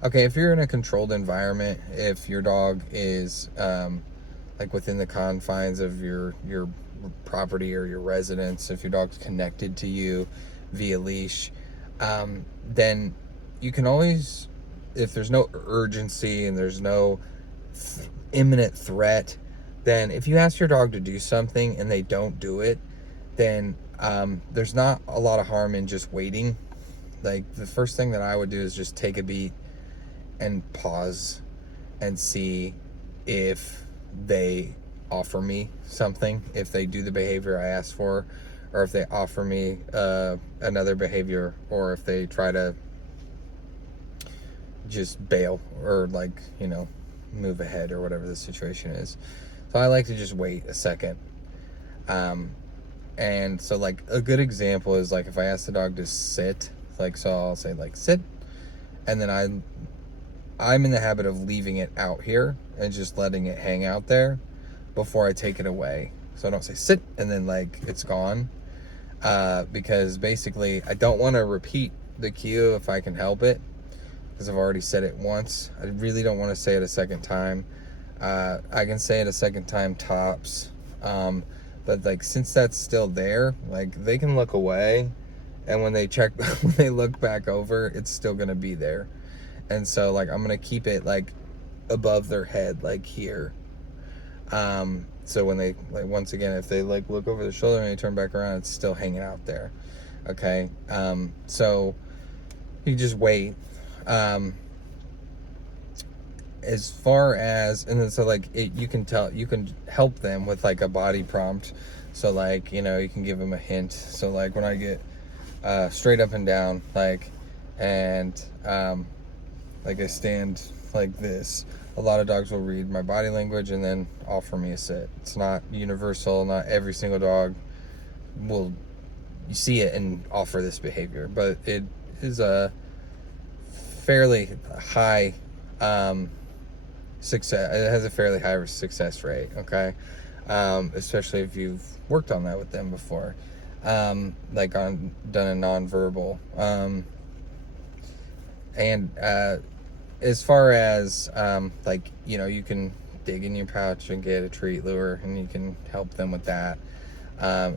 Okay, if you're in a controlled environment, if your dog is like within the confines of your property or your residence, if your dog's connected to you via leash, then you can always, if there's no urgency and there's no imminent threat, then if you ask your dog to do something and they don't do it, then there's not a lot of harm in just waiting. Like, the first thing that I would do is just take a beat and pause and see if they offer me something, if they do the behavior I asked for, or if they offer me another behavior, or if they try to just bail or, like, move ahead or whatever the situation is. So I like to just wait a second. And so, like, a good example is, like, if I ask the dog to sit, like, so I'll say, like, sit, and then I'm in the habit of leaving it out here and just letting it hang out there before I take it away. So I don't say sit and then, like, it's gone, because basically I don't want to repeat the cue if I can help it, because I've already said it once. I really don't want to say it a second time. I can say it a second time tops, but, like, since that's still there, like, they can look away, and when they when they look back over, it's still gonna be there. And so, like, I'm gonna keep it, like, above their head, like, here. So when they, like, once again, if they, like, look over their shoulder and they turn back around, it's still hanging out there. Okay. So you just wait. As far as, and then, so, like, you can help them with, like, a body prompt. So, like, you can give them a hint. So, like, when I get straight up and down, like, and like, I stand like this, a lot of dogs will read my body language and then offer me a sit. It's not universal. Not every single dog will, you see it and offer this behavior, but it is a fairly high success. It has a fairly high success rate. Okay. Especially if you've worked on that with them before, like, done a nonverbal, and as far as, like, you can dig in your pouch and get a treat lure, and you can help them with that,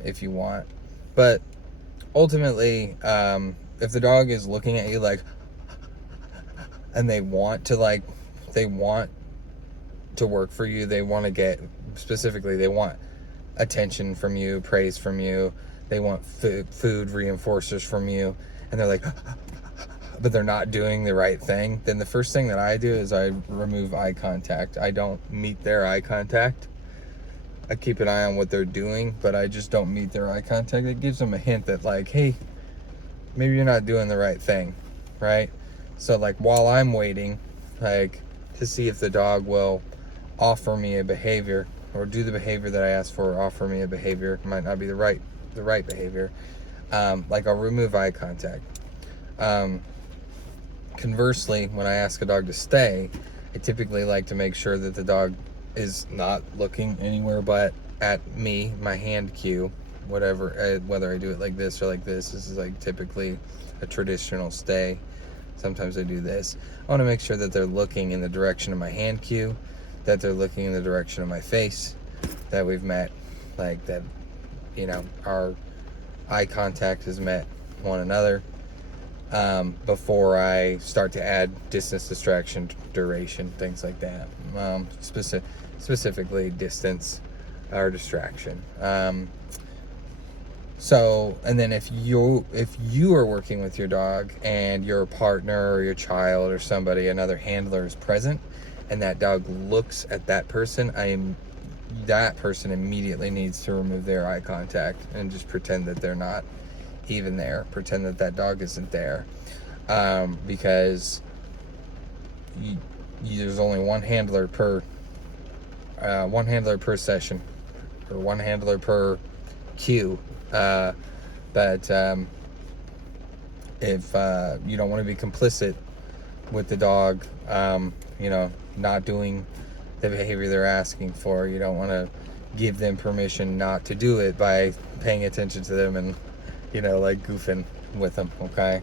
if you want. But ultimately, if the dog is looking at you, like, and they want to work for you, they want to get, specifically, they want attention from you, praise from you, they want food reinforcers from you, and they're like, but they're not doing the right thing, then the first thing that I do is I remove eye contact. I don't meet their eye contact. I keep an eye on what they're doing, but I just don't meet their eye contact. It gives them a hint that, like, hey, maybe you're not doing the right thing, right? So, like, while I'm waiting, like, to see if the dog will offer me a behavior or do the behavior that I asked for, or offer me a behavior, it might not be the right behavior, like, I'll remove eye contact. Conversely, when I ask a dog to stay, I typically like to make sure that the dog is not looking anywhere but at me, my hand cue, whatever, whether I do it like this or like this. This is, like, typically a traditional stay. Sometimes I do this. I want to make sure that they're looking in the direction of my hand cue, that they're looking in the direction of my face, that we've met, like, that, our eye contact has met one another, before I start to add distance, distraction, duration, things like that. Specifically distance or distraction. So, and then if you are working with your dog and your partner or your child or somebody, another handler, is present, and that dog looks at that person, that person immediately needs to remove their eye contact and just pretend that they're not even there. Pretend that dog isn't there, because there's only one handler per session, or one handler per cue. But if you don't want to be complicit with the dog, not doing the behavior they're asking for, you don't want to give them permission not to do it by paying attention to them and, like, goofing with them. Okay.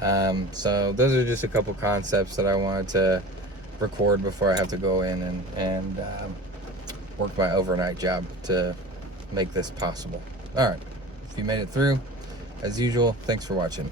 So those are just a couple concepts that I wanted to record before I have to go in and work my overnight job to make this possible. All right, if you made it through, as usual, thanks for watching.